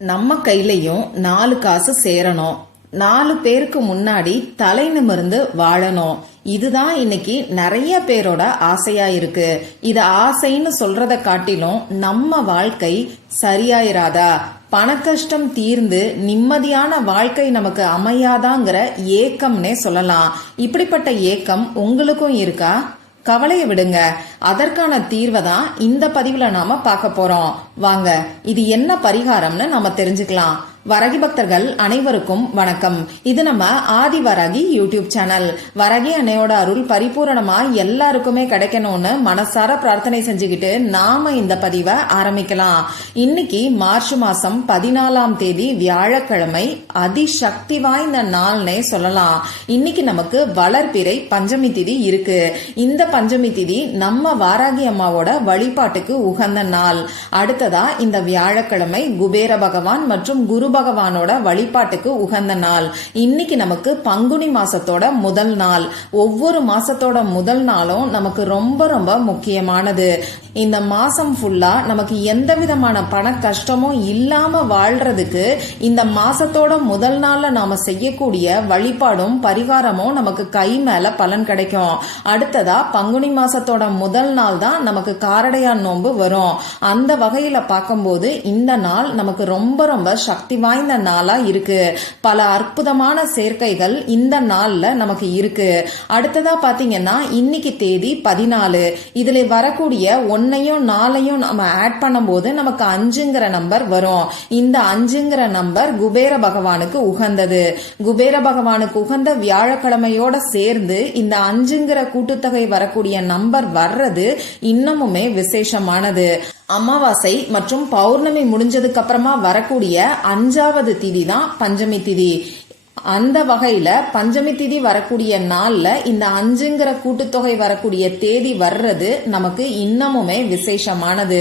நம்ம கையிலையும் 4 காசு சேரணும், 4 பேருக்கு முன்னாடி தலை நிமிர்ந்து வாழணும். இதுதான் இன்னைக்கு நிறைய பேரோட ஆசையா இருக்கு. இது ஆசைன்னு சொல்றத காட்டிலும் நம்ம வாழ்க்கை சரியாயிராதா, பண கஷ்டம் தீர்ந்து நிம்மதியான வாழ்க்கை நமக்கு அமையாதாங்கிற ஏக்கம்னே சொல்லலாம். இப்படிப்பட்ட ஏக்கம் உங்களுக்கும் இருக்கா? கவலையை விடுங்க, அதற்கான தீர்வை தான் இந்த பதிவுல நாம பார்க்க போறோம். வாங்க, இது என்ன பரிகாரம்னு நாம தெரிஞ்சுக்கலாம். வரகி பக்தர்கள் அனைவருக்கும் வணக்கம். இது நம்ம ஆதி வராகி யூடியூப் சேனல். வரகி அன்னையோட அருள் பரிபூரணமா எல்லாருக்குமே கிடைக்கணும்னு மனசார பிரார்த்தனை செஞ்சுக்கிட்டு நாம இந்த பதிவை ஆரம்பிக்கலாம். இன்னைக்கு மார்ச் மாசம் 14ஆம் தேதி வியாழக்கிழமை, அதிசக்தி வாய்ந்த நாள்னே சொல்லலாம். இன்னைக்கு நமக்கு வளர்பிறை பஞ்சமி திதி இருக்கு. இந்த பஞ்சமி திதி நம்ம வாராகி அம்மாவோட வழிபாட்டுக்கு உகந்த நாள். அடுத்ததா இந்த வியாழக்கிழமை குபேர பகவான் மற்றும் குரு பகவானோட வழிபாட்டுக்கு உகந்த நாள். இன்னைக்கு நமக்கு பங்குனி மாசத்தோட முதல் நாள். ஒவ்வொரு மாசத்தோட முதல் நாளும் நமக்கு ரொம்ப ரொம்ப முக்கியமானது. இந்த மாசம் ஃபுல்லா நமக்கு எந்த விதமான பண கஷ்டமும் இல்லாம வாழ்றதுக்கு இந்த மாசத்தோட முதல் நாள்ல நாம செய்யக்கூடிய வழிபாடும் பரிகாரமும் நமக்கு கை மேல பலன் கிடைக்கும். அடுத்ததா பங்குனி மாசத்தோட முதல் நாள் தான் நமக்கு காரடையான் நோன்பு வரும். அந்த வகையில பார்க்கும்போது இந்த நாள் நமக்கு ரொம்ப ரொம்ப சக்தி வாய்ந்த நாளா இருக்கு. பல அற்புதமான சேர்க்கைகள் இந்த நாள்ல நமக்கு இருக்கு. அடுத்ததா பாத்தீங்கன்னா இன்னைக்கு தேதி 14. இதுல வரக்கூடிய 1ஐயும் 4ஐயும் நம்ம ஆட் பண்ணும்போது நமக்கு 5ங்கிற நம்பர் வரும். இந்த 5ங்கிற நம்பர் குபேர பகவானுக்கு உகந்தது. குபேர பகவானுக்கு உகந்த வியாழக்கிழமையோட சேர்ந்து இந்த 5ங்கிற கூட்டுத்தொகை வரக்கூடிய நம்பர் வர்றது இன்னமுமே விசேஷமானது. அமாவாசை மற்றும் பௌர்ணமி முடிஞ்சதுக்கு அப்புறமா வரக்கூடிய 5வது திதி தான் பஞ்சமி திதி. அந்த வகையில பஞ்சமி திதி வரக்கூடிய நாள்ல இந்த 5ங்கிற கூட்டுத்தொகை வரக்கூடிய தேதி வர்றது நமக்கு இன்னமுமே விசேஷமானது.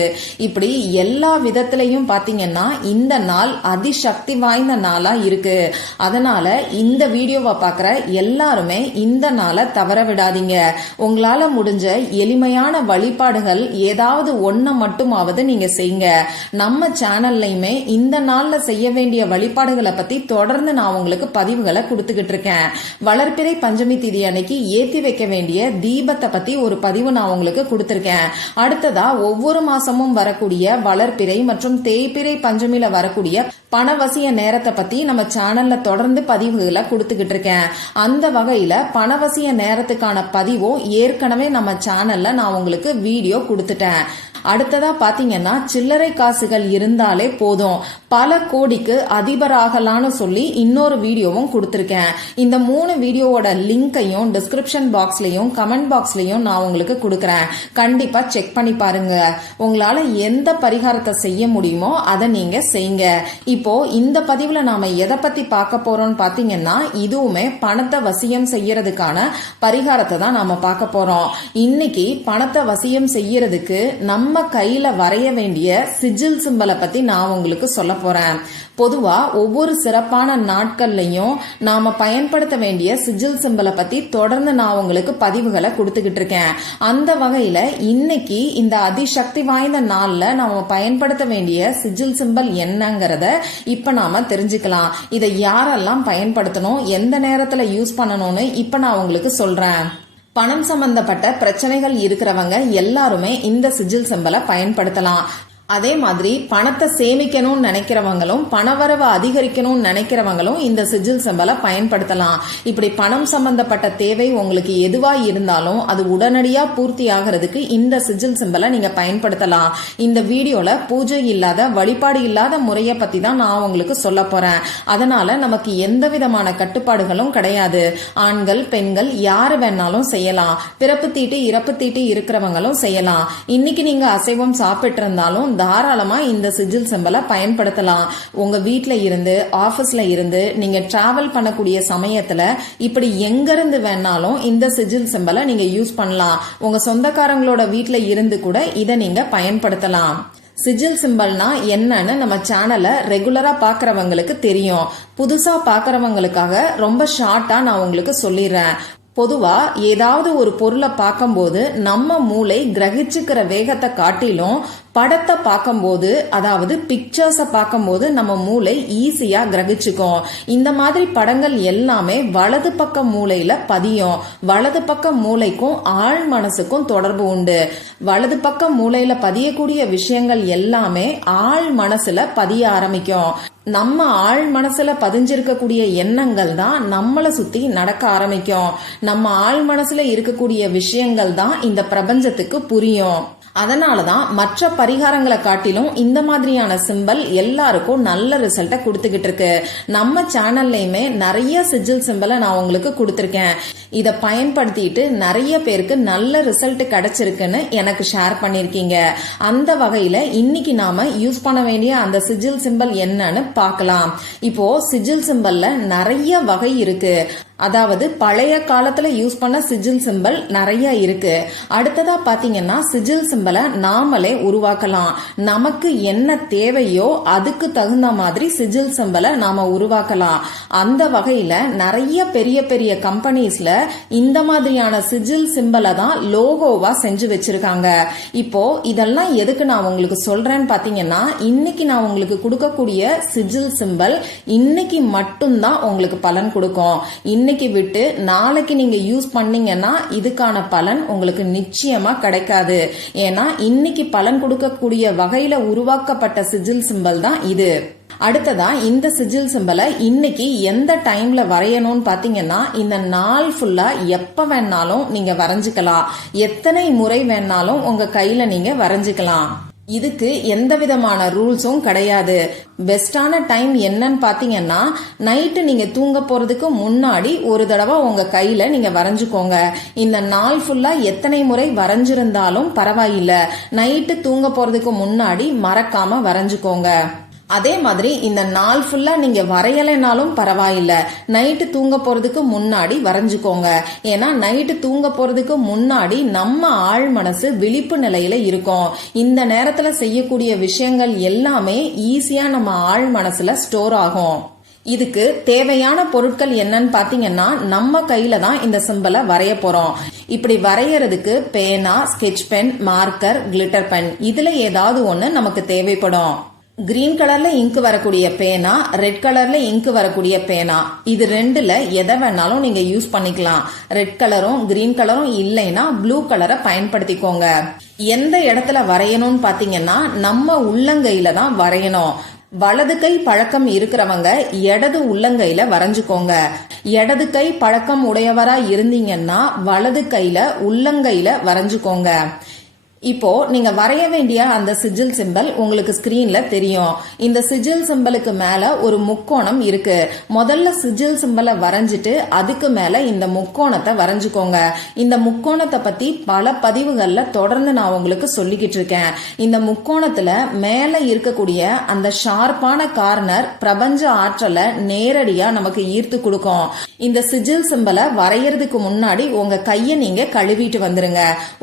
இப்படி எல்லா விதத்திலையும் பாத்தீங்கன்னா இந்த நாள் அதிசக்தி வாய்ந்த நாளா இருக்கு. அதனால இந்த வீடியோவை பாக்குற எல்லாருமே இந்த நாளை தவற விடாதீங்க. உங்களால முடிஞ்ச எளிமையான வழிபாடுகள் ஏதாவது ஒன்ன மட்டுமாவது நீங்க செய்யுங்க. நம்ம சேனல்லையுமே இந்த நாள்ல செய்ய வேண்டிய வழிபாடுகளை பத்தி தொடர்ந்து நான் உங்களுக்கு பதிவுகளை கொடுத்துக்கிட்டு இருக்கேன். வளர்பிறை பஞ்சமி திதி அன்னைக்கு ஏத்தி வைக்க வேண்டிய தீபத்தை பத்தி ஒரு பதிவு நான் உங்களுக்கு கொடுத்திருக்கேன். அடுத்ததா ஒவ்வொரு மாசமும் வரக்கூடிய வளர்பிறை மற்றும் தேய்பிறை பஞ்சமில வரக்கூடிய பணவசிய நேரத்தை பத்தி நம்ம சேனல்ல தொடர்ந்து பதிவுகளை கொடுத்துக்கிட்டு இருக்கேன். அந்த வகையில பணவசிய நேரத்துக்கான பதிவும் ஏற்கனவே நம்ம சேனல்ல நான் உங்களுக்கு வீடியோ கொடுத்துட்டேன். அடுத்ததா பாத்தீங்கன்னா சில்லறை காசுகள் இருந்தாலே போதும் பல கோடிக்கு அதிபராகலான்னு சொல்லி இன்னொரு வீடியோவும் கொடுத்திருக்கேன். இந்த 3 வீடியோவோட லிங்கையும் டிஸ்கிரிப்ஷன் பாக்ஸ்லயும் கமெண்ட் பாக்ஸ்லயும் நான் உங்களுக்கு கொடுக்கறேன். கண்டிப்பா செக் பண்ணி பாருங்க. உங்களால எந்த பரிகாரத்தை செய்ய முடியுமோ அதை நீங்க செய்யுங்க. இப்போ இந்த பதிவுல நாம எதை பத்தி பார்க்க போறோம்னு பாத்தீங்கன்னா இதுவுமே பணத்தை வசியம் செய்யறதுக்கான பரிகாரத்தை தான் நாம பார்க்க போறோம். இன்னைக்கு பணத்தை வசியம் செய்யறதுக்கு நம்ம கையில வரைய வேண்டிய சிஜில் சிம்பலை பத்தி நான் உங்களுக்கு சொல்ல போறேன். பொதுவா ஒவ்வொரு சிறப்பான நாட்கள்லயும் நாம பயன்படுத்த வேண்டிய சிஜில் சிம்பலை பத்தி தொடர்ந்து நான் உங்களுக்கு பதிவுகளை கொடுத்துக்கிட்டு இருக்கேன். அந்த வகையில இன்னைக்கு இந்த அதிசக்தி வாய்ந்த நாள்ல நாம பயன்படுத்த வேண்டிய சிஜில் சிம்பல் என்னங்கறத இப்ப நாம தெரிஞ்சுக்கலாம். இதை யாரெல்லாம் பயன்படுத்தணும், எந்த நேரத்துல யூஸ் பண்ணணும்னு இப்ப நான் உங்களுக்கு சொல்றேன். பணம் சம்பந்தப்பட்ட பிரச்சனைகள் இருக்கிறவங்க எல்லாருமே இந்த சிஜில் சிம்பலை பயன்படுத்தலாம். அதே மாதிரி பணத்தை சேமிக்கணும்னு நினைக்கிறவங்களும் பணவரவை அதிகரிக்கணும்னு நினைக்கிறவங்களும் இந்த சிஜில் சிம்பலை பயன்படுத்தலாம். இப்படி பணம் சம்பந்தப்பட்ட தேவை உங்களுக்கு எதுவா இருந்தாலும் அது உடனடியா பூர்த்தி ஆகிறதுக்கு இந்த சிஜில் சிம்பலை நீங்க பயன்படுத்தலாம். இந்த வீடியோல பூஜை இல்லாத வழிபாடு இல்லாத முறையை பத்தி தான் நான் உங்களுக்கு சொல்ல போறேன். அதனால நமக்கு எந்த விதமான கட்டுப்பாடுகளும் கிடையாது. ஆண்கள் பெண்கள் யாரு வேணாலும் செய்யலாம். பிறப்பு தீட்டு இறப்பு தீட்டு இருக்கிறவங்களும் செய்யலாம். இன்னைக்கு நீங்க அசைவம் சாப்பிட்டு இருந்தாலும் தாராளமா இந்த சிஜில் சிம்பலை பயன்படுத்தலாம். உங்க வீட்ல இருந்து ஆபீஸ்ல இருந்து நீங்க டிராவல் பண்ணக்கூடிய சமயத்துல இப்படி எங்க இருந்து வேணாலும் இந்த சிஜில் சிம்பலை நீங்க யூஸ் பண்ணலாம். உங்க சொந்தக்காரங்களோட வீட்ல இருந்து கூட இதை நீங்க பயன்படுத்தலாம். சிஜில் சிம்பல்னா என்னன்னு நம்ம சேனலை ரெகுலரா பாக்குறவங்களுக்கு தெரியும். புதுசா பாக்குறவங்களுக்காக ரொம்ப ஷார்ட்டா நான் உங்களுக்கு சொல்லிடுறேன். பொதுவா ஏதாவது ஒரு பொருளை பார்க்கும்போது நம்ம மூளை கிரகிச்சுக்கிற வேகத்தை காட்டிலும் படத்தை பார்க்கும்போது, அதாவது பிக்சர்ஸை பார்க்கும்போது நம்ம மூளை ஈஸியா கிரகிச்சுக்கும். இந்த மாதிரி படங்கள் எல்லாமே வலது பக்க மூளையில பதியும். வலது பக்க மூளைக்கும் ஆழ் மனசுக்கும் தொடர்பு உண்டு. வலது பக்க மூளையில பதியக்கூடிய விஷயங்கள் எல்லாமே ஆழ் மனசுல பதிய ஆரம்பிக்கும். நம்ம ஆழ் மனசுல பதிஞ்சிருக்கக்கூடிய எண்ணங்கள் தான் நம்மளை சுத்தி நடக்க ஆரம்பிக்கும். நம்ம ஆழ் மனசுல இருக்கக்கூடிய விஷயங்கள் தான் இந்த பிரபஞ்சத்துக்கு புரியும். அதனாலதான் மற்ற பரிகாரங்களை காட்டிலும் இந்த மாதிரியான சிம்பல் எல்லாருக்கும் நல்ல ரிசல்ட்டை கொடுத்துக்கிட்டு இருக்கு. நம்ம சேனல்லையுமே நிறைய சிஜில் சிம்பலை நான் உங்களுக்கு கொடுத்துருக்கேன். இதை பயன்படுத்திட்டு நிறைய பேருக்கு நல்ல ரிசல்ட் கிடைச்சிருக்குன்னு எனக்கு ஷேர் பண்ணிருக்கீங்க. அந்த வகையில இன்னைக்கு நாம யூஸ் பண்ண வேண்டிய அந்த சிஜில் சிம்பல் என்னன்னு பார்க்கலாம். இப்போ சிஜில் சிம்பல்ல நிறைய வகை இருக்கு. அதாவது பழைய காலத்துல யூஸ் பண்ண சிஜில் சிம்பல் நிறைய இருக்கு. அடுத்ததா பாத்தீங்கன்னா சிஜில் சிம்பலை நாமளே உருவாக்கலாம். நமக்கு என்ன தேவையோ அதுக்கு தகுந்த மாதிரி சிஜில் சிம்பலை நாம உருவாக்கலாம். அந்த வகையில நிறைய பெரிய பெரிய கம்பெனிஸ்ல இந்த மாதிரியான சிஜில் சிம்பலை தான் லோகோவா செஞ்சு வச்சிருக்காங்க. இப்போ இதெல்லாம் எதுக்கு நான் உங்களுக்கு சொல்றேன்னு பாத்தீங்கன்னா, இன்னைக்கு நான் உங்களுக்கு கொடுக்கக்கூடிய சிஜில் சிம்பல் இன்னைக்கு மட்டும்தான் உங்களுக்கு பலன் கொடுக்கும். இன்னைக்கு விட்டு நாளைக்கு நீங்க யூஸ் பண்ணீங்கன்னா இதுக்கான பலன் உங்களுக்கு நிச்சயமா கிடைக்காது. ஏன்னா இன்னைக்கு பலன் கொடுக்கக்கூடிய வகையில உருவாக்கப்பட்ட சிஜில் சிம்பல் தான் இது. அடுத்ததா இந்த சிஜில் சிம்பலை இன்னைக்கு எந்த டைம்ல வரையணும்னு பாத்தீங்கன்னா, இந்த நாள் ஃபுல்லா எப்ப வேணாலும் நீங்க வரைஞ்சுக்கலாம். எத்தனை முறை வேணாலும் உங்க கையில நீங்க வரைஞ்சுக்கலாம். இதுக்கு எந்த விதமான ரூல்ஸும் கிடையாது. பெஸ்டான டைம் என்னன்னு பாத்தீங்கன்னா, நைட்டு நீங்க தூங்க போறதுக்கு முன்னாடி ஒரு தடவை உங்க கையில நீங்க வரைஞ்சுக்கோங்க. இந்த நாள் ஃபுல்லா எத்தனை முறை வரைஞ்சிருந்தாலும் பரவாயில்ல, நைட்டு தூங்க போறதுக்கு முன்னாடி மறக்காம வரைஞ்சுக்கோங்க. அதே மாதிரி இந்த நாள் ஃபுல்லா நீங்க வரையலைனாலும் பரவாயில்ல, நைட்டு தூங்க போறதுக்கு முன்னாடி வரைஞ்சுக்கோங்க. ஏன்னா நைட்டு தூங்க போறதுக்கு முன்னாடி நம்ம ஆழ் மனசு விழிப்பு நிலையில இருக்கும். இந்த நேரத்துல செய்யக்கூடிய விஷயங்கள் எல்லாமே ஈஸியா நம்ம ஆழ் மனசுல ஸ்டோர் ஆகும். இதுக்கு தேவையான பொருட்கள் என்னன்னு பாத்தீங்கன்னா, நம்ம கையில தான் இந்த சிம்பலை வரைய போறோம். இப்படி வரையறதுக்கு பேனா, sketch pen, marker, glitter pen, இதுல ஏதாவது ஒண்ணு நமக்கு தேவைப்படும். கிரீன் கலர்ல இங்கு வரக்கூடிய பேனா, ரெட் கலர்ல இங்கு வரக்கூடிய பேனா, இது ரெண்டுல எதை வேணாலும் நீங்க யூஸ் பண்ணிக்கலாம். ரெட் கலரும் கிரீன் கலரும் இல்லைன்னா ப்ளூ கலரை பயன்படுத்திக்கோங்க. எந்த இடத்துல வரையணும்னு பாத்தீங்கன்னா, நம்ம உள்ளங்கையில தான் வரையணும். வலது கை பழக்கம் இருக்கிறவங்க இடது உள்ளங்கையில வரைஞ்சுக்கோங்க. இடது கை பழக்கம் உடையவரா இருந்தீங்கன்னா வலது கையில உள்ளங்கையில வரைஞ்சுக்கோங்க. இப்போ நீங்க வரைய வேண்டிய அந்த சிஜில் சிம்பல் உங்களுக்கு ஸ்கிரீன்ல தெரியும். இந்த சிஜில் சிம்பலுக்கு மேல ஒரு முக்கோணம் இருக்கு. முதல்ல சிஜில் சிம்பலை வரைஞ்சிட்டு அதுக்கு மேல இந்த முக்கோணத்தை வரைஞ்சுக்கோங்க. இந்த முக்கோணத்தை பத்தி பல பதிவுகள்ல தொடர்ந்து நான் உங்களுக்கு சொல்லிக்கிட்டு இருக்கேன். இந்த முக்கோணத்துல மேல இருக்கக்கூடிய அந்த ஷார்ப்பான கார்னர் பிரபஞ்ச ஆற்றலை நேரடியா நமக்கு ஈர்த்து கொடுக்கும். இந்த சிஜில் சிம்பலை வரையறதுக்கு முன்னாடி உங்க கைய நீங்க கழுவிட்டு வந்துருங்க.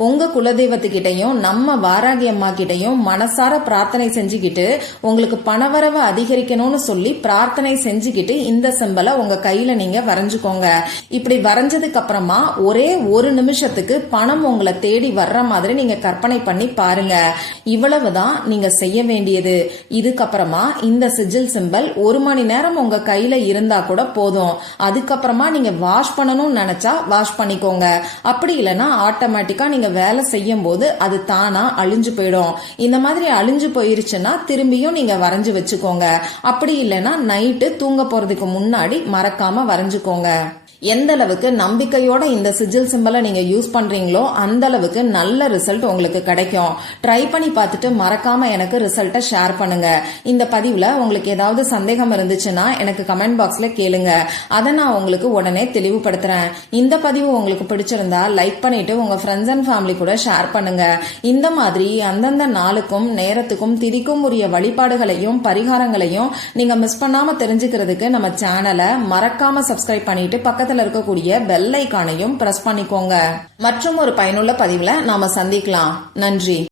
உங்க குலதெய்வத்துக்கிட்டையும் நம்ம வாராகி அம்மா கிட்டையும் மனசார பிரார்த்தனை செஞ்சுக்கிட்டு, உங்களுக்கு பணவரவு அதிகரிக்கணும்னு சொல்லி பிரார்த்தனை செஞ்சுக்கிட்டு இந்த சிம்பலை உங்க கையில நீங்க வரைஞ்சுக்கோங்க. இப்படி வரைஞ்சதுக்கு அப்புறமா ஒரே ஒரு நிமிஷத்துக்கு பணம் உங்களை தேடி வர்ற மாதிரி நீங்க கற்பனை பண்ணி பாருங்க. இவ்வளவுதான் நீங்க செய்ய வேண்டியது. இதுக்கப்புறமா இந்த சிஜில் சிம்பல் 1 மணி நேரம் உங்க கையில இருந்தா கூட போதும். அதுக்கப்புறமா நீங்க வாஷ் பண்ணணும்னு நினைச்சா வாஷ் பண்ணிக்கோங்க. அப்படி இல்லைன்னா ஆட்டோமேட்டிக்கா நீங்க வேலை செய்யும் போது அது தானா அழிஞ்சு போயிடும். இந்த மாதிரி அழிஞ்சு போயிருச்சுன்னா திரும்பியும் நீங்க வரைஞ்சு வச்சுக்கோங்க. அப்படி இல்லைன்னா நைட்டு தூங்க போறதுக்கு முன்னாடி மறக்காம வரைஞ்சுக்கோங்க. எந்த அளவுக்கு நம்பிக்கையோட இந்த சிஜில் சிம்பலை நீங்க யூஸ் பண்றீங்களோ அந்த அளவுக்கு நல்ல ரிசல்ட் உங்களுக்கு கிடைக்கும். ட்ரை பண்ணி பார்த்துட்டு மறக்காம எனக்கு ரிசல்ட்டை ஷேர் பண்ணுங்க. இந்த பதிவுல உங்களுக்கு ஏதாவது சந்தேகம் இருந்துச்சுன்னா எனக்கு கமெண்ட் பாக்ஸ்ல கேளுங்க. அதை நான் உங்களுக்கு உடனே தெளிவுபடுத்துறேன். இந்த பதிவு உங்களுக்கு பிடிச்சிருந்தா லைக் பண்ணிட்டு உங்க ஃப்ரெண்ட்ஸ் அண்ட் ஃபேமிலி கூட ஷேர் பண்ணுங்க. இந்த மாதிரி அந்தந்த நாளுக்கும் நேரத்துக்கும் திதிக்கும் உரிய வழிபாடுகளையும் பரிகாரங்களையும் நீங்க மிஸ் பண்ணாம தெரிஞ்சுக்கிறதுக்கு நம்ம சேனலை மறக்காம சப்ஸ்கிரைப் பண்ணிட்டு பக்கத்துல இருக்கக்கூடிய பெல் ஐகானையும் பிரஸ் பண்ணிக்கோங்க. மற்றும் ஒரு பயனுள்ள பதிவுல நாம சந்திக்கலாம். நன்றி.